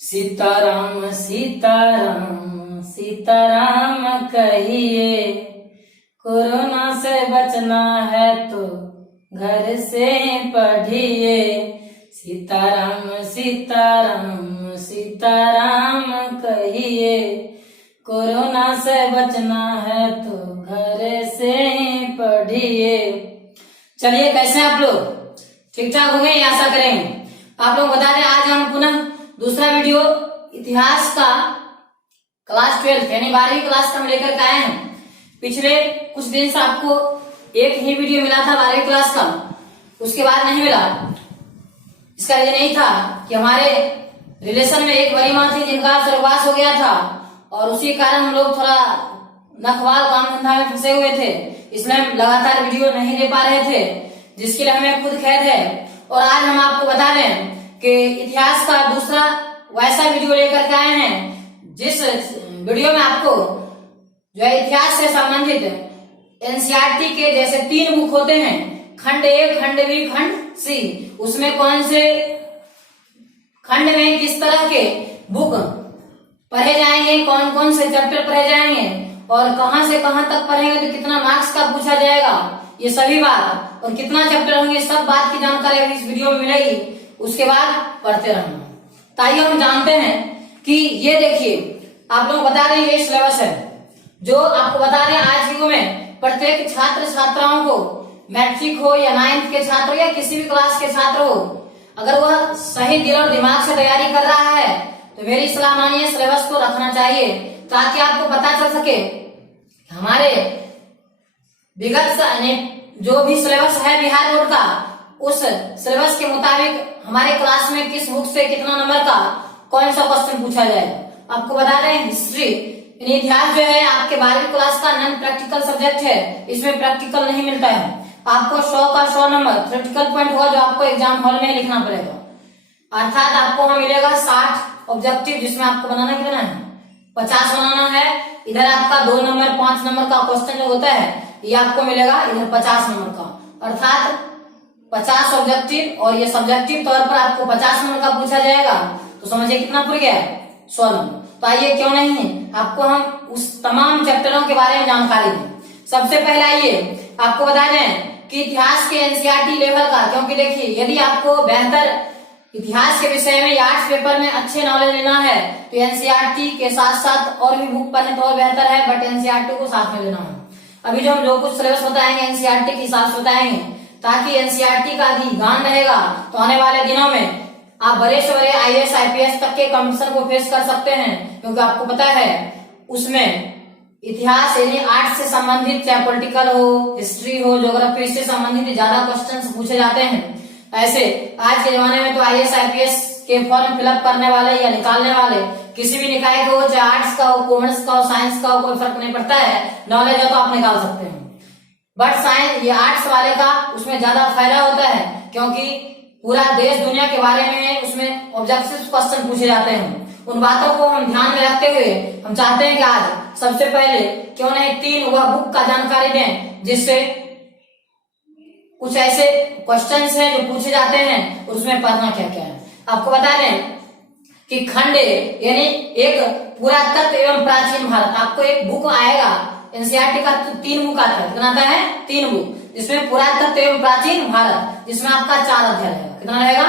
सीताराम सीताराम सीताराम कहिए, कोरोना से बचना है तो घर से पढ़िए। सीताराम सीताराम सीताराम कहिए, कोरोना से बचना है तो घर से पढ़िए। चलिए, कैसे हैं आप लोग? ठीक ठाक हो गए? आशा करेंगे। आप लोग बता दें, आज हम पुनः दूसरा वीडियो इतिहास का क्लास 12 यानी 12वीं क्लास का हम लेकर के आए हैं। पिछले कुछ दिन से आपको एक ही वीडियो मिला था 12वीं क्लास का, उसके बाद नहीं मिला। इसका रीजन यही था कि हमारे रिलेशन में एक बड़ी माँ थी जिनका स्वर्गवास हो गया था, और उसी कारण हम लोग थोड़ा नखवाल काम धंधा में फंसे हुए थे, इसलिए हम लगातार वीडियो नहीं दे पा रहे थे, जिसके लिए हमें खुद खेद है। और आज हम आपको बता रहे हैं कि इतिहास का दूसरा वैसा वीडियो लेकर के आए हैं जिस वीडियो में आपको जो है इतिहास से संबंधित एनसीईआरटी के जैसे 3 बुक होते हैं, खंड ए, खंड बी, खंड सी, उसमें कौन से खंड में किस तरह के बुक पढ़े जाएंगे, कौन कौन से चैप्टर पढ़े जाएंगे और कहां से कहां तक पढ़ेंगे तो कितना मार्क्स का पूछा जाएगा, ये सभी बात और कितना चैप्टर होंगे, सब बात की जानकारी इस वीडियो में मिलेगी। उसके बाद पढ़ते रहना। ताइए हम जानते हैं कि ये देखिए, आप लोग बता रहे हैं ये सिलेबस है जो आपको बता रहे हैं। आज युग में प्रत्येक छात्र छात्राओं को, मैट्रिक हो या 9th के छात्र हो या किसी भी क्लास के छात्र हो, अगर वह सही दिल और दिमाग से तैयारी कर रहा है तो मेरी सलाह मानिए, सिलेबस को रखना चाहिए ताकि आपको पता चल सके हमारे विगत जो भी सिलेबस है बिहार बोर्ड का, उस सिलेबस के मुताबिक हमारे क्लास में किस बुक से कितना नंबर का कौन सा क्वेश्चन पूछा जाएगा। आपको बता रहे हैं हिस्ट्री यानी इतिहास जो है आपके 12वीं क्लास का नॉन प्रैक्टिकल सब्जेक्ट है, इसमें प्रैक्टिकल नहीं मिलता है। आपको 100 का 100 नंबर थ्योरेटिकल पॉइंट होगा जो आपको एग्जाम हॉल में ही लिखना पड़ेगा। अर्थात आपको वहां मिलेगा 60 ऑब्जेक्टिव, जिसमें आपको बनाना कितना है, 50 बनाना है। इधर आपका 2 नंबर 5 नंबर का क्वेश्चन जो होता है ये आपको मिलेगा इधर 50 नंबर का, अर्थात 50 ऑब्जेक्टिव, और ये सब्जेक्टिव तौर पर आपको 50 नंबर का पूछा जाएगा। तो समझिए कितना पड़ गया, 100 नंबर। तो आइए, क्यों नहीं है, आपको हम उस तमाम चैप्टरों के बारे में जानकारी दें। सबसे पहले आइए आपको बता दें कि इतिहास के एनसीईआरटी लेवल का, क्योंकि देखिए यदि आपको बेहतर इतिहास के विषय में या आर्ट्स पेपर में अच्छे नॉलेज लेना है तो एनसीईआरटी के साथ साथ और भी बुक पढ़े तो और बेहतर है, बट एनसीईआरटी को साथ में लेना है। अभी जो हम लोग कुछ सिलेबस बताएंगे एनसीईआरटी के हिसाब से बताएंगे, ताकि एनसीईआरटी का भी ज्ञान रहेगा तो आने वाले दिनों में आप बड़े से बड़े आईएएस आईपीएस तक के कंपटीशन को फेस कर सकते हैं। क्योंकि आपको पता है उसमें इतिहास यानी आर्ट्स से संबंधित, चाहे पॉलिटिकल हो, हिस्ट्री हो, ज्योग्राफी से संबंधित ज्यादा क्वेश्चन पूछे जाते हैं। ऐसे आज के जमाने में तो आईएएस आईपीएस के फॉर्म फिलअप करने वाले या निकालने वाले किसी भी निकाय का हो, चाहे आर्ट्स का हो, कॉमर्स का हो, साइंस का हो, कोई फर्क नहीं पड़ता है, नॉलेज हो तो आप निकाल सकते हैं। बट साइंस ये आर्ट्स वाले का उसमें ज्यादा फायदा होता है, क्योंकि पूरा देश दुनिया के बारे में उसमें ऑब्जेक्टिव क्वेश्चन पूछे जाते हैं। उन बातों को हम ध्यान में रखते हुए हम चाहते हैं कि आज सबसे पहले क्यों नहीं 3 वह बुक का जानकारी दें, जिससे कुछ ऐसे क्वेश्चंस हैं जो पूछे जाते हैं, उसमें पढ़ना क्या क्या है। आपको बता दें कि खंड यानी एक पुरातत्व एवं प्राचीन भारत, आपको एक बुक आएगा एनसीईआरटी का, 3 बुक आता है। कितना आता है? 3 बुक, जिसमें पुरातत्व एवं प्राचीन भारत, जिसमें आपका 4 अध्याय रहेगा। कितना रहेगा?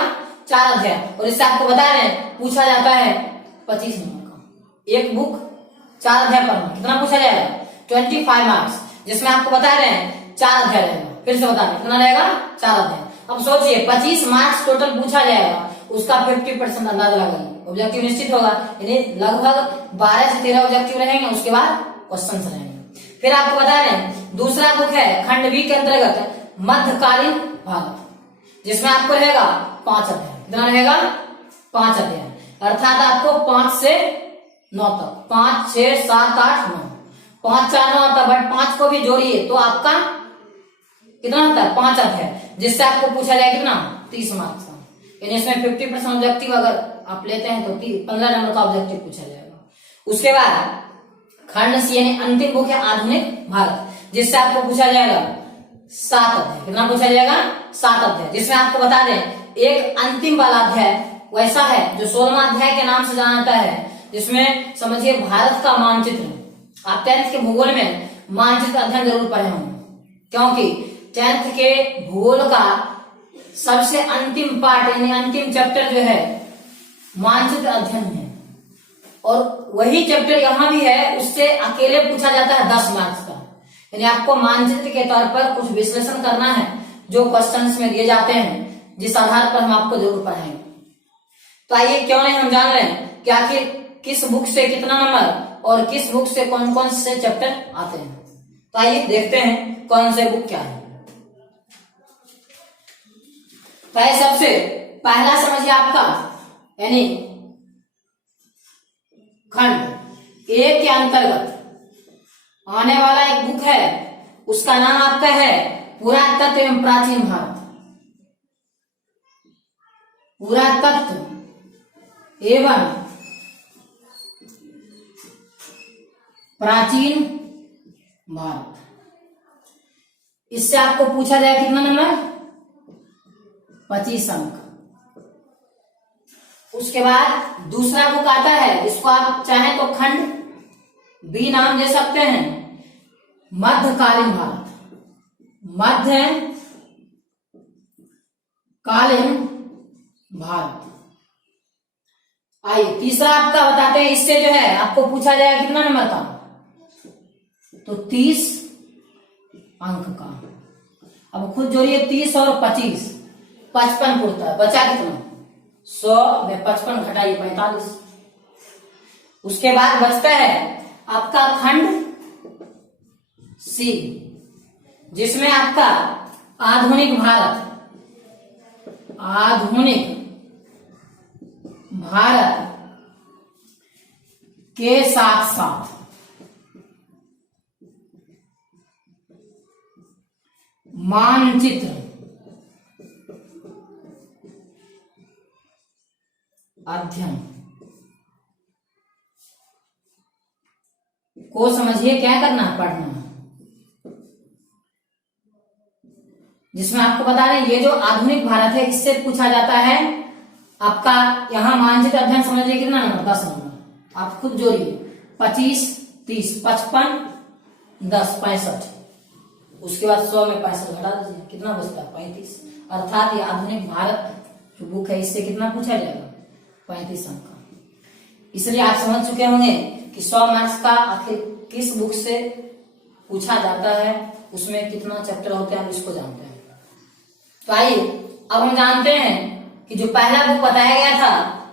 4 अध्याय। और इससे आपको बता रहे पूछा जाता है 25 नंबर का। एक बुक 4 अध्याय पढ़ना, कितना पूछा जाएगा? 25 मार्क्स, जिसमें आपको बता रहे हैं 4 अध्याय रहेगा। फिर से बता दें कितना रहेगा? 4 अध्याय। अब सोचिए 25 मार्क्स टोटल पूछा जाएगा, उसका 50% अंदाजा लगाइए। ऑब्जेक्टिव निश्चित होगा, यानी लगभग 12 से 13 ऑब्जेक्टिव रहेंगे, उसके बाद क्वेश्चन रहेंगे। फिर आपको बता दें दूसरा बुक है खंड बी के अंतर्गत मध्यकालीन भारत, जिसमें आपको रहेगा 5 अध्याय। कितना रहेगा? 5 अध्याय, अर्थात आपको 5 से 9 तक, 5, 6, 7, 8, 9, 5, 4, 9 आता, बट 5 को भी जोड़िए तो आपका कितना होता है? 5 अध्याय, जिससे आपको पूछा जाएगा कितना? 30 मार्क्स का। यानी इसमें 50% ऑब्जेक्टिव अगर आप लेते हैं तो 15 नंबर का ऑब्जेक्टिव पूछा जाएगा। उसके बाद खंड सी यानी अंतिम बुक है आधुनिक भारत, जिससे आपको पूछा जाएगा 7 अध्याय। कितना पूछा जाएगा? 7 अध्याय, जिसमें आपको बता दें एक अंतिम वाला अध्याय वैसा है, जो 16वां अध्याय के नाम से जाना जाता है, जिसमें समझिए भारत का मानचित्र। आप 10th के भूगोल में मानचित्र अध्ययन जरूर पढ़े होंगे, क्योंकि 10th के भूगोल का सबसे अंतिम पार्ट यानी अंतिम चैप्टर जो है मानचित्र अध्ययन है। और वही चैप्टर यहाँ भी है, उससे अकेले पूछा जाता है 10 मार्क्स का। यानी आपको मानचित्र के तौर पर कुछ विश्लेषण करना है जो क्वेश्चंस में दिए जाते हैं, जिस आधार पर हम आपको जरूर पढ़ाएंगे। तो आइए क्यों नहीं हम जान लें कि आखिर किस बुक से कितना नंबर और किस बुक से कौन कौन से चैप्टर आते हैं। तो आइए देखते हैं कौन से बुक क्या है। तो सबसे पहला समझिए आपका यानी खंड ए के अंतर्गत आने वाला एक बुक है, उसका नाम आपका है पुरातत्व एवं प्राचीन भारत। पुरातत्व एवं प्राचीन भारत। इससे आपको पूछा जाए कितना नंबर, 25 अंक। उसके बाद दूसरा बुक आता है, इसको आप चाहें तो खंड बी नाम दे सकते हैं, मध्यकालीन भारत। मध्यकालीन भारत। आइए तीसरा आपका बताते हैं, इससे जो है आपको पूछा जाएगा कितना नंबर का, तो 30 अंक का। अब खुद जोड़िए 30 और 25, 55 पूछता है, बचा कितना, 100 में 55 घटाइए 45। उसके बाद बचता है आपका खंड सी, जिसमें आपका आधुनिक भारत, आधुनिक भारत के साथ साथ मानचित्र अध्ययन को समझिए क्या करना, पढ़ना। जिसमें आपको बता रहे हैं ये जो आधुनिक भारत है, इससे पूछा जाता है आपका यहाँ मानचित्र अध्ययन समझिए कितना नंबर, 10 नंबर। आप खुद जोड़िए 25, 30, 55, 10, 65। उसके बाद 100 में 65 घटा दीजिए, कितना बचता है, 35। अर्थात ये आधुनिक भारत जो बुक है, इससे कितना पूछा जाएगा, 35 अंक का। इसलिए आप समझ चुके होंगे कि 100 मार्क्स का आखिर किस बुक से पूछा जाता है, उसमें कितना चैप्टर होते हैं, हम इसको जानते हैं। तो आइए अब हम जानते हैं कि जो पहला बुक बताया गया था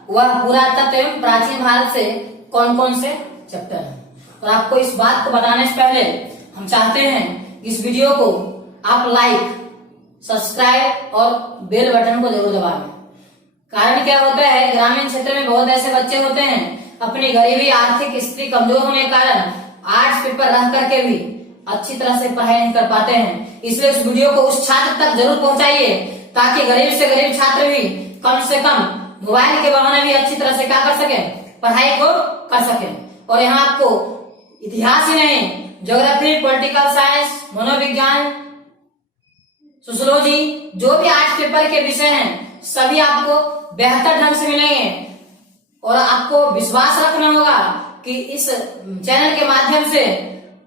वह पुरातत्व एवं प्राचीन भारत से कौन कौन से चैप्टर हैं। और आपको इस बात को बताने से पहले हम चाहते हैं इस वीडियो को आप लाइक, सब्सक्राइब और बेल बटन को जरूर दबाएं। कारण क्या होता है, ग्रामीण क्षेत्र में बहुत ऐसे बच्चे होते हैं अपनी गरीबी, आर्थिक स्थिति कमजोर होने के कारण आर्ट्स पेपर रह करके भी अच्छी तरह से पढ़ाई नहीं कर पाते हैं। इसलिए इस वीडियो को उस छात्र तक जरूर पहुंचाइए, ताकि गरीब से गरीब छात्र भी कम से कम मोबाइल के बहाने भी अच्छी तरह से क्या कर सके, पढ़ाई को कर सके। और यहाँ आपको इतिहास ही नहीं, ज्योग्राफी, पॉलिटिकल साइंस, मनोविज्ञान, सोशियोलॉजी, जो भी आर्ट्स पेपर के विषय हैं सभी आपको बेहतर ढंग से मिलेंगे। और आपको विश्वास रखना होगा कि इस चैनल के माध्यम से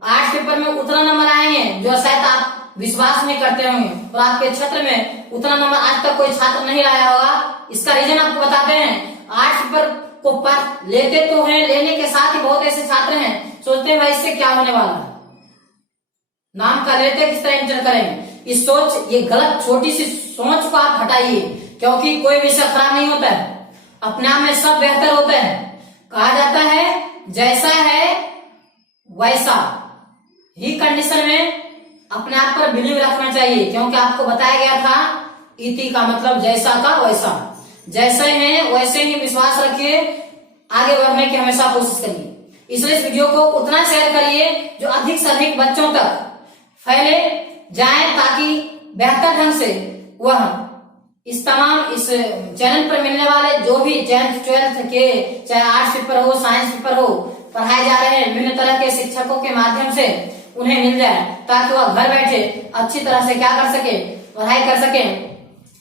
आर्ट्स पेपर में उतना नंबर आएंगे जो शायद आप विश्वास नहीं करते होंगे, और आपके क्षेत्र में उतना नंबर आज तक कोई छात्र नहीं लाया होगा। इसका रीजन आपको बताते हैं। आर्ट्स पेपर को पढ़ लेते तो हैं, लेने के साथ ही बहुत ऐसे छात्र हैं सोचते हैं भाई इससे क्या होने वाला है, नाम का लेते किस तरह एंटर करेंगे। इस सोच, ये गलत छोटी सी सोच को आप हटाइए, क्योंकि कोई विषय खराब नहीं होता है, अपने आप में सब बेहतर होता है। कहा जाता है जैसा है वैसा ही कंडीशन में अपने आप पर बिलीव रखना चाहिए, क्योंकि आपको बताया गया था इति का मतलब जैसा का वैसा, जैसे हैं वैसे ही विश्वास रखिए, आगे बढ़ने की हमेशा कोशिश करिए। इसलिए इस वीडियो को उतना शेयर करिए जो अधिक से अधिक बच्चों तक फैले जाए, ताकि बेहतर ढंग से वह इस चैनल पर मिलने वाले जो भी 10th 12th के चाहे आर्ट्स पेपर हो, साइंस पेपर हो, पढ़ाए जा रहे हैं विभिन्न तरह के शिक्षकों के माध्यम से उन्हें मिल जाए, ताकि वह घर बैठे अच्छी तरह से क्या कर सके, पढ़ाई कर सके।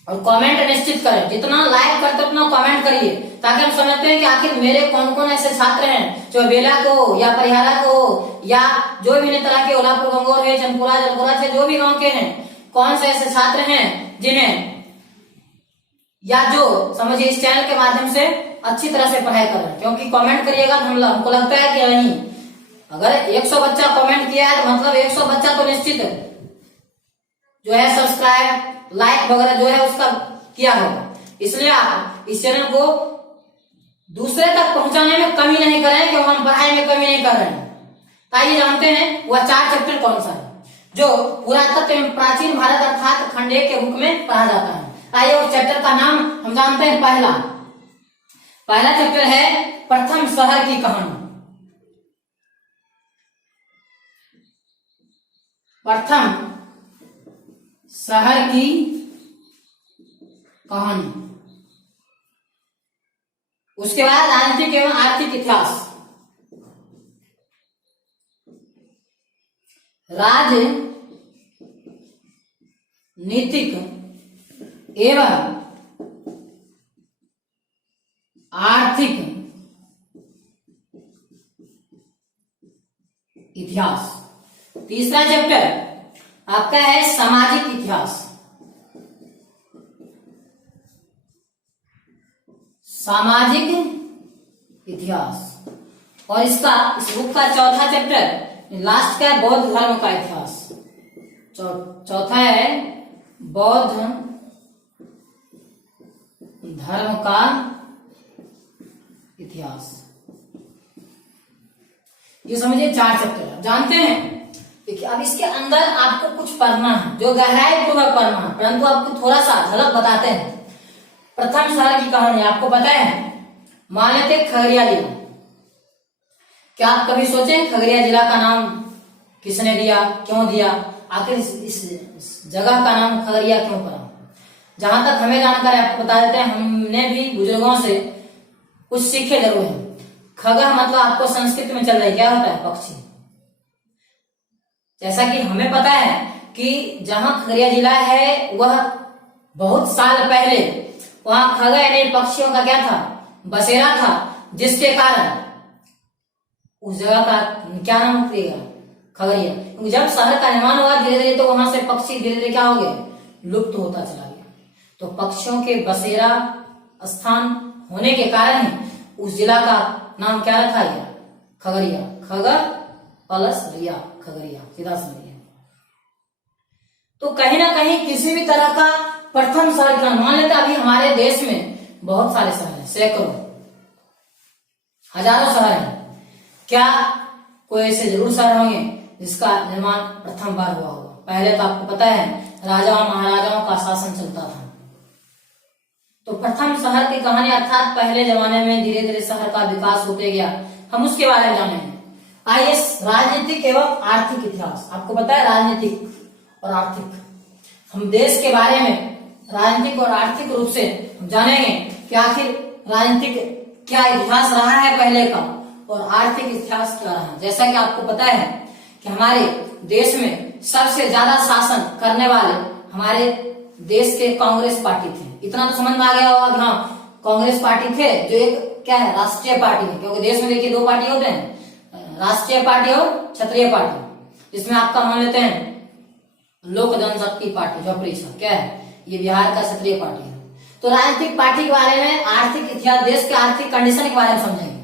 और कमेंट निश्चित करें, जितना लाइक करते उतना कमेंट करिए, ताकि हम समझते हैं कि आखिर मेरे कौन कौन ऐसे छात्र हैं जो बेला को या परिहारा को या जो भी तरह के ओलापुर, गंगोर है, चंदपुरा, जलपुरा से जो भी गांव के हैं, कौन से ऐसे छात्र हैं जिन्हें या जो समझिए इस चैनल के माध्यम से अच्छी तरह से पढ़ाई कर रहे हैं। क्योंकि कमेंट करिएगा तो हमको लगता है कि नहीं, अगर 100 बच्चा कमेंट किया है तो मतलब 100 बच्चा तो निश्चित जो है सब्सक्राइब, लाइक वगैरह जो है उसका किया होगा। इसलिए आप इस चैनल को दूसरे तक पहुंचाने में कमी नहीं करें, क्योंकि हम पढ़ाई में कमी नहीं कर रहे हैं। आइए जानते हैं वह 4 चैप्टर कौन सा है जो पुरातत्व एवं प्राचीन भारत अर्थात खंड 1 के बुक में पढ़ा जाता है। आइए उस चैप्टर का नाम हम जानते हैं। पहला चैप्टर है प्रथम शहर की कहानी। प्रथम शहर की कहानी। उसके बाद राजनीतिक एवं आर्थिक इतिहास। राजनीतिक एवं आर्थिक इतिहास। तीसरा चैप्टर आपका है सामाजिक इतिहास। सामाजिक इतिहास। और इस बुक का चौथा चैप्टर लास्ट का है बौद्ध धर्म का इतिहास। चौथा है बौद्ध धर्म का इतिहास। ये समझिए 4 चैप्टर जानते हैं। देखिए अब इसके अंदर आपको कुछ पढ़ना है, जो गहराई पूर्वक पढ़ना है, परंतु आपको थोड़ा सा झलक बताते हैं। प्रथम शहर की कहानी आपको पता है, मान लेते खगड़िया जिला। क्या आप कभी सोचे खगड़िया जिला का नाम किसने दिया, क्यों दिया, आखिर इस जगह का नाम खगड़िया क्यों पड़ा? जहां तक हमें जानकारी आपको बता देते हैं, हमने भी बुजुर्गों से कुछ सीखे जरूर है। खगा मतलब आपको संस्कृत में चल रहा है, क्या होता है? पक्षी। जैसा कि हमें पता है कि जहां खगड़िया जिला है वह बहुत साल पहले वहां खगा यानी पक्षियों का क्या था? बसेरा था, जिसके कारण उस जगह का क्या नाम दिया? खगड़िया। क्योंकि जब शहर का निर्माण हुआ धीरे धीरे तो वहां से पक्षी धीरे धीरे क्या हो गए? लुप्त होता चला गया। तो पक्षियों के बसेरा स्थान होने के कारण ही उस जिला का नाम क्या रखा गया? खगड़िया। खगर प्लस रिया, खगड़िया, सीधा समझिए। तो कहीं ना कहीं किसी भी तरह का प्रथम शहर का मान लेते, अभी हमारे देश में बहुत सारे शहर हैं, सैकड़ों हजारों शहर हैं। क्या कोई ऐसे जरूर शहर होंगे जिसका निर्माण प्रथम बार हुआ होगा? पहले तो आपको पता है राजाओं महाराजाओं का शासन चलता था। तो प्रथम शहर की कहानी अर्थात पहले जमाने में धीरे धीरे शहर का विकास होते गया, हम उसके बारे में जानेंगे। आइए राजनीतिक एवं आर्थिक इतिहास। आपको पता है राजनीतिक और आर्थिक, हम देश के बारे में राजनीतिक और आर्थिक रूप से हम जानेंगे कि आखिर राजनीतिक क्या इतिहास रहा है पहले का और आर्थिक इतिहास क्या रहा है। जैसा कि आपको पता है कि हमारे देश में सबसे ज्यादा शासन करने वाले हमारे देश के कांग्रेस पार्टी थे। इतना तो समझ में आ गया होगा कि हाँ कांग्रेस पार्टी थे, जो एक क्या है? राष्ट्रीय पार्टी है। क्योंकि देश में देखिए 2 पार्टी होते हैं, राष्ट्रीय पार्टी और क्षेत्रीय पार्टी। इसमें आपका मान लेते हैं लोक जनशक्ति पार्टी, जो परिषद क्या है, ये बिहार का क्षेत्रीय पार्टी है। तो राजनीतिक पार्टी के बारे में, आर्थिक इतिहास, देश के आर्थिक कंडीशन के बारे में समझेंगे।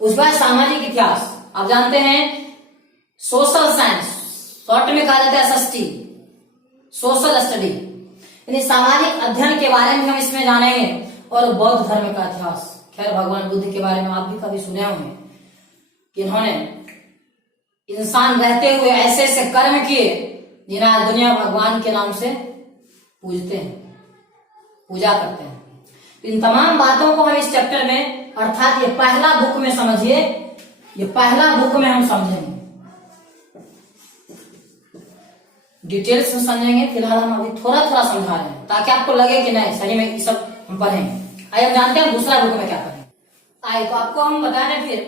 उसके बाद सामाजिक इतिहास। आप जानते हैं सोशल साइंस, शॉर्ट में कहा जाता है एसएसटी, सोशल स्टडी, यानी सामाजिक अध्ययन के बारे में हम इसमें जानेंगे। और बौद्ध धर्म का इतिहास। खैर भगवान बुद्ध के बारे में आप भी कभी सुने होंगे कि इन्होंने इंसान रहते हुए ऐसे ऐसे कर्म किए जिन्हें दुनिया भगवान के नाम से पूजते हैं, पूजा करते हैं। इन तमाम बातों को हम इस चैप्टर में अर्थात ये पहला बुक में समझिए, ये पहला बुक में हम समझेंगे, डिटेल्स में समझेंगे। फिलहाल हम अभी थोड़ा थोड़ा समझा रहे हैं ताकि आपको लगे कि नहीं सही में ये सब हम पढ़ेंगे। आइए हम जानते हैं दूसरा बुक में क्या पढ़ेंगे। आइए तो आपको हम बता रहे फिर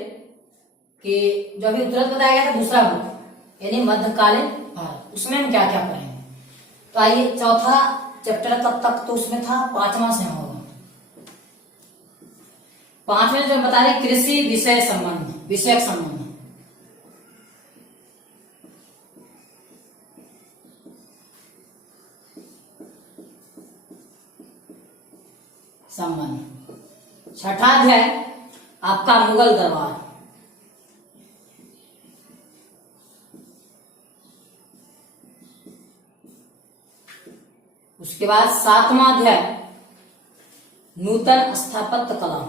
कि जो अभी तुरंत बताया गया था दूसरा बुक यानी मध्यकालीन भारत, उसमें हम क्या क्या पढ़ेंगे। तो आइए चौथा चैप्टर कब तक तो उसमें था, 5वां से होगा। 5वें जो बता रहे कृषि विषयक संबंध। छठा अध्याय आपका मुगल दरबार। उसके बाद 7वां अध्याय नूतन स्थापत्य कला।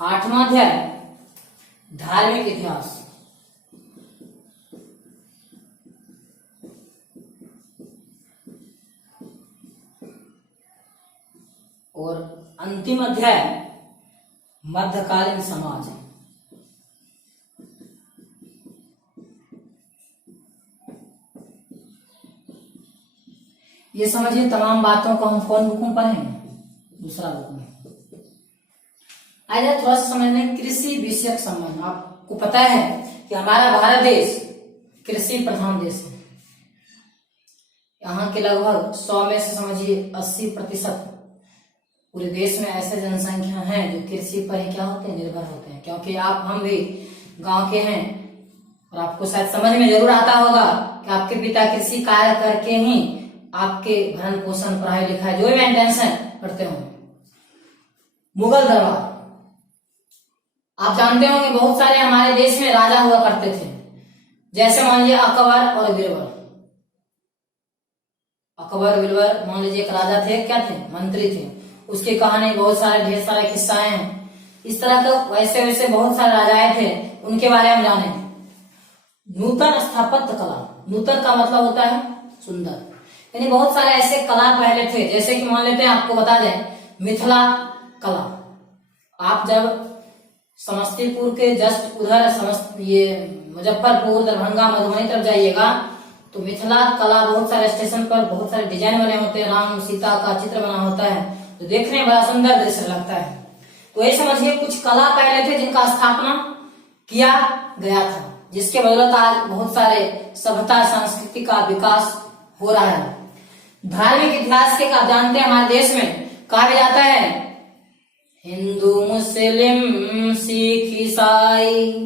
आठवां अध्याय धार्मिक इतिहास। और अंतिम अध्याय मध्यकालीन समाज। ये समझिए तमाम बातों को हम कौन बुक में पढ़ेंगे, दूसरा बुक में। आइए थोड़ा सा समझने कृषि विषयक संबंध। आपको पता है कि हमारा भारत देश कृषि प्रधान देश है। यहाँ के लगभग 100 में से समझिए 80% पूरे देश में ऐसे जनसंख्या है जो कृषि पर ही क्या होते हैं, निर्भर होते हैं। क्योंकि हम भी गांव के हैं और आपको शायद समझ में जरूर आता होगा कि आपके पिता कृषि कार्य करके ही आपके भरण पोषण, पढ़ाई लिखाई जो भी मेंटेनेंस है करते होंगे। मुगल दरबार आप जानते होंगे बहुत सारे हमारे देश में राजा हुआ करते थे, जैसे मान लीजिए अकबर और बीरबल। अकबर बीरबल मान लीजिए एक राजा थे, क्या थे, मंत्री थे। उसकी कहानी बहुत सारे ढेर सारे किस्साएं हैं। इस तरह का वैसे वैसे बहुत सारे राजाएं थे, उनके बारे में जाने। नूतन स्थापत्य कला, नूतन का मतलब होता है सुंदर, यानी बहुत सारे ऐसे कला पहले थे। जैसे कि मान लेते हैं, आपको बता दें मिथिला कला। आप जब समस्तीपुर के जस्ट उधर ये मुजफ्फरपुर, दरभंगा, मधुबनी तरफ जाइएगा तो मिथिला कला बहुत सारे स्टेशन पर बहुत सारे डिजाइन बने होते हैं, राम सीता का चित्र बना होता है, तो देखने में बड़ा सुंदर दृश्य लगता है। तो ये समझिए कुछ कला पहले थे जिनका स्थापना किया गया था, जिसके बदौलत आज बहुत सारे सभ्यता संस्कृति का विकास हो रहा है। धार्मिक इतिहास के आप जानते हैं हमारे देश में कहा जाता है हिंदू मुस्लिम सिख ईसाई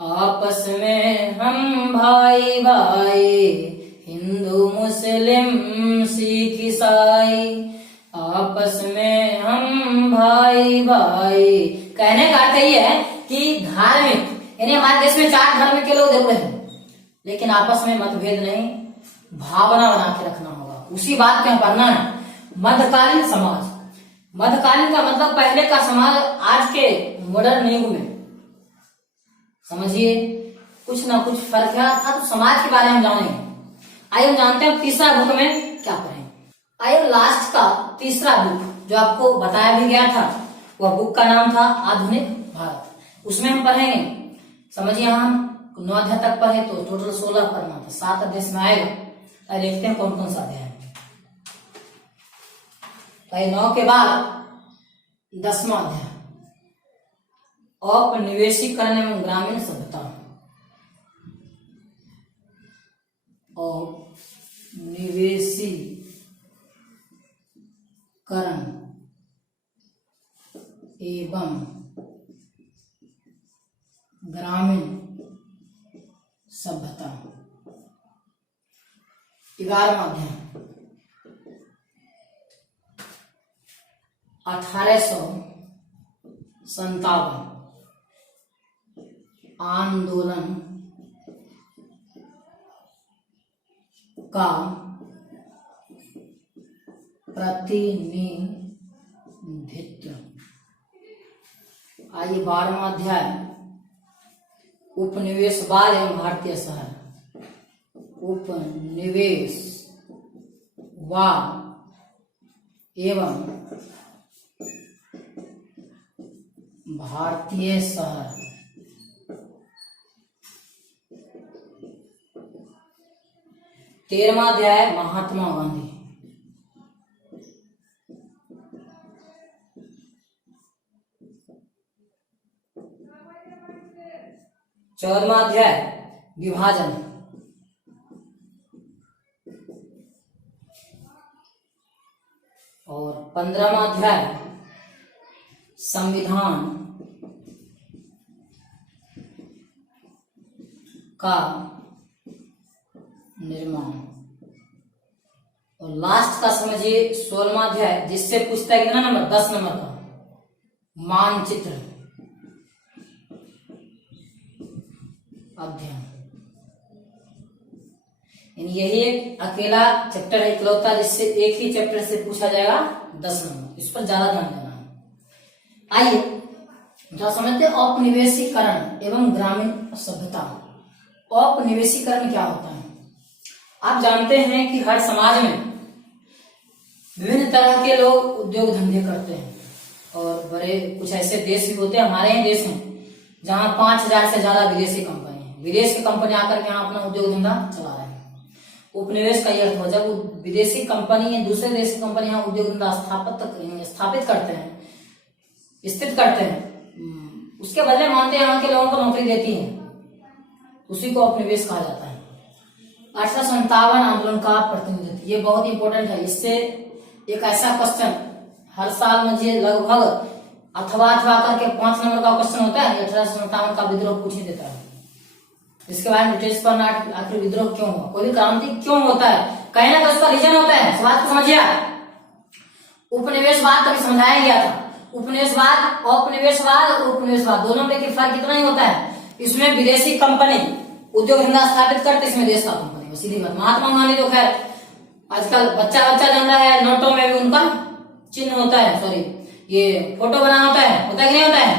आपस में हम भाई भाई। हिंदू मुस्लिम सिख ईसाई आपस में हम भाई भाई। कहने का अर्थ ये है कि धार्मिक यानी हमारे देश में 4 धर्म के लोग जरूर हैं, लेकिन आपस में मतभेद नहीं, भावना बना के रखना होगा। उसी बात को पढ़ना है। मध्यकालीन समाज, मध्यकालीन का मतलब पहले का समाज आज के मॉडर्न युग में। समझिए कुछ ना कुछ फर्क है। अब समाज के बारे में जानेंगे। आइए हम जानते हैं तीसरा बुक में क्या पढ़ेंगे। आइए लास्ट का तीसरा बुक जो आपको बताया भी गया था, वह बुक का नाम था आधुनिक भारत। उसमें हम पढ़ेंगे, समझिए हम 9 अध्याय तक पढ़े तो टोटल 16 पढ़ना था, 7 अध्याय में आएगा। देखते हैं कौन कौन सा अध्याय है। 9 के बाद 10वां अध्याय औपनिवेशीकरण एवं ग्रामीण सभ्यता। औपनिवेशीकरण एवं ग्रामीण सभ्यता। 11वां अध्याय 1857 आंदोलन का प्रतिनिधित्व। आइए 12वां अध्याय उपनिवेशवाद एवं भारतीय शहर। उपनिवेशवाद एवं भारतीय शहर। 13वां अध्याय महात्मा गांधी। 14 14वां अध्याय विभाजन, और 15वां अध्याय संविधान का निर्माण, और लास्ट का समझिए 16वां अध्याय, जिससे पूछता है कितना नंबर, 10 नंबर का मानचित्र अध्ययन। यही एक अकेला चैप्टर है, इकलौता, जिससे एक ही चैप्टर से पूछा जाएगा 10 नंबर। इस पर ज्यादा ध्यान देना है। आइए जो समझते हैं औपनिवेशीकरण एवं ग्रामीण सभ्यता। औपनिवेशीकरण क्या होता है? आप जानते हैं कि हर समाज में विभिन्न तरह के लोग उद्योग धंधे करते हैं, और बड़े कुछ ऐसे देश भी होते हैं हमारे ही देश में जहां 5000 से ज्यादा विदेशी कंपनी है। विदेश की कंपनी आकर के यहाँ अपना उद्योग धंधा चला रहे हैं। उपनिवेश का यह अर्थ हो, जब विदेशी कंपनी या दूसरे देश की कंपनी यहाँ उद्योग धंधा स्थापित करते हैं, स्थित करते हैं, उसके बदले मानते हैं यहाँ के लोगों को नौकरी देती है, उसी को उपनिवेश कहा जाता है। 1857 आंदोलन का प्रतिनिधित्व, ये बहुत इंपॉर्टेंट है। इससे एक ऐसा क्वेश्चन हर साल मुझे लगभग अथवा करके 5 नंबर का क्वेश्चन होता है, 1857 का विद्रोह पूछ ही देता है। इसके बारे में डिटेल्स पढ़ना, आखिर विद्रोह क्यों हुआ, कोई भी क्रांति क्यों होता है, कहीं ना कहीं उसका रीजन होता है। इस बात को समझिए। उपनिवेशवाद तभी समझाया गया था। उपनिवेशवाद, औपनिवेशवाद और उपनिवेशवाद दोनों में फर्क कितना ही होता है। इसमें विदेशी कंपनी उद्योग धंधा स्थापित करते, इसमें देश का कंपनी, सीधी बात। महात्मा गांधी तो खैर आजकल बच्चा जान रहा है, नोटों में भी उनका चिन्ह होता है, सॉरी ये फोटो बना होता है कि नहीं होता है।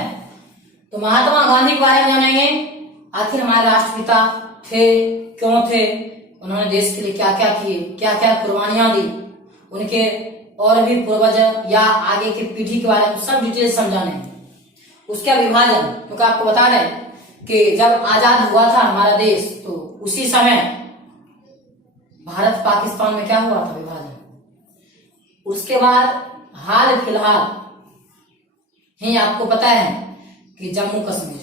तो महात्मा गांधी के बारे में जानेंगे, आखिर हमारे राष्ट्रपिता थे, क्यों थे, उन्होंने देश के लिए क्या क्या किए, क्या क्या कुर्बानियां दी, उनके और भी पूर्वज या आगे की पीढ़ी के बारे में सब डिटेल समझाने। उसका विभाजन, क्योंकि आपको बता दें कि जब आजाद हुआ था हमारा देश, तो उसी समय भारत पाकिस्तान में क्या हुआ था, विभाजन। उसके बाद हाल फिलहाल ही आपको पता है कि जम्मू कश्मीर,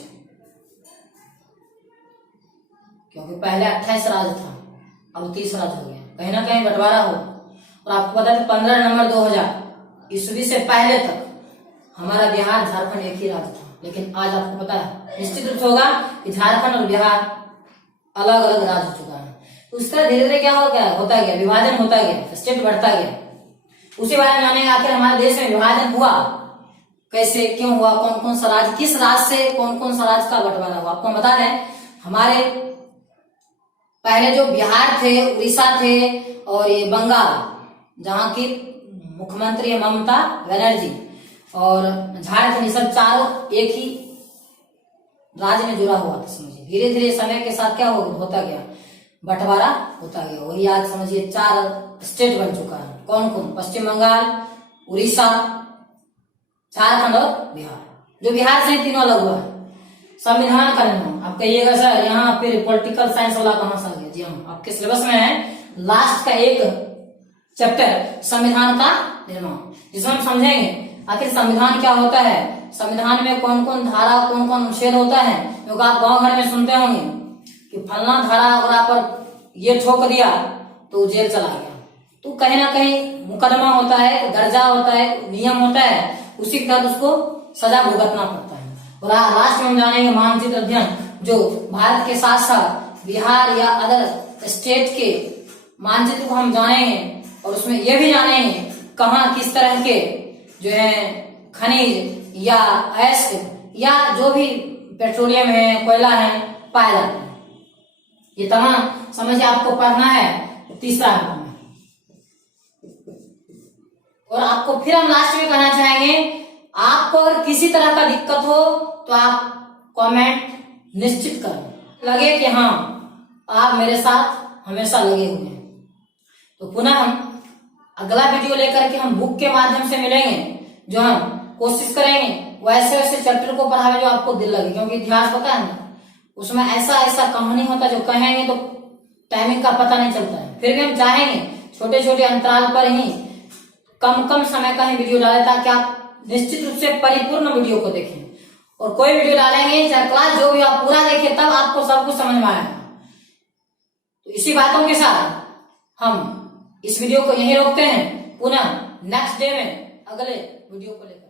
क्योंकि पहले 28 राज्य था, अब 30 राज्य हो गया, कहीं ना कहीं बंटवारा हो। और आपको पता है 15 नवंबर 2000 ईस्वी से पहले तक हमारा बिहार झारखंड एक ही राज्य था। लेकिन आज आपको पता है निश्चित रूप से होगा कि झारखंड और बिहार अलग अलग राज्य हो चुका है। तो उस तरह धीरे धीरे क्या हो गया, होता गया, विभाजन होता गया, स्टेट बढ़ता गया। उसी बारे में जानेंगे आखिर हमारे देश में विभाजन हुआ कैसे, क्यों हुआ, कौन कौन सा राज्य, किस राज्य से कौन कौन सा राज्य का बंटवारा हुआ। आपको बता दें हमारे पहले जो बिहार थे, उड़ीसा थे और ये बंगाल, जहाँ की मुख्यमंत्री है ममता बनर्जी, और झारखंड, ये सब चारों एक ही राज्य में जुड़ा हुआ था। समझिए धीरे धीरे समय के साथ क्या होता गया, बंटवारा होता गया। वही आज समझिए 4 स्टेट बन चुका है। कौन कौन, पश्चिम बंगाल, उड़ीसा, झारखंड और बिहार। जो बिहार से तीनों अलग हुआ है। संविधान का निर्माण, आप कहिएगा सर यहाँ फिर पॉलिटिकल साइंस वाला कहां से आ गया। जी हाँ, आपके सिलेबस में है लास्ट का एक चैप्टर संविधान का निर्माण, जिसमें हम समझेंगे आखिर संविधान क्या होता है, संविधान में कौन कौन धारा, कौन कौन अनुच्छेद होता है। क्योंकि आप गांव घर में सुनते होंगे कि फलना धारा अगर पर ये ठोक दिया तो जेल चला गया। तो कहीं ना कहीं मुकदमा होता है, दर्जा होता है, नियम होता है, उसी के तहत उसको सजा भुगतना पड़ता है। और लास्ट में हम जानेंगे मानचित्र अध्ययन, जो भारत के साथ साथ बिहार या अदर स्टेट के मानचित्र को हम जानेंगे। और उसमें यह भी जानेंगे कहाँ किस तरह के जो है खनिज या अयस्क या जो भी पेट्रोलियम है, कोयला है, पाए जाते हैं। ये तमाम समझिए आपको पढ़ना है 3रा अंक में। और आपको फिर हम लास्ट में कहना चाहेंगे, आपको अगर किसी तरह का दिक्कत हो तो आप कमेंट निश्चित करें, लगे कि हाँ आप मेरे साथ हमेशा लगे हुए हैं। तो पुनः हम अगला वीडियो लेकर के हम बुक के माध्यम से मिलेंगे, जो हम कोशिश करेंगे वैसे वैसे चैप्टर को पढ़ावे जो आपको दिल लगे। क्योंकि इतिहास पता है ना, उसमें ऐसा कहानी होता है जो कहेंगे तो टाइमिंग का पता नहीं चलता है। फिर भी हम चाहेंगे छोटे छोटे अंतराल पर ही कम समय का ही वीडियो डालें, ताकि आप निश्चित रूप से परिपूर्ण वीडियो को देखें। और कोई वीडियो डालेंगे चाहे क्लास जो भी आप पूरा देखें तब आपको सब कुछ समझ में आएगा। तो इसी बातों के साथ हम इस वीडियो को यहीं रोकते हैं, पुनः नेक्स्ट डे में अगले वीडियो को लेकर।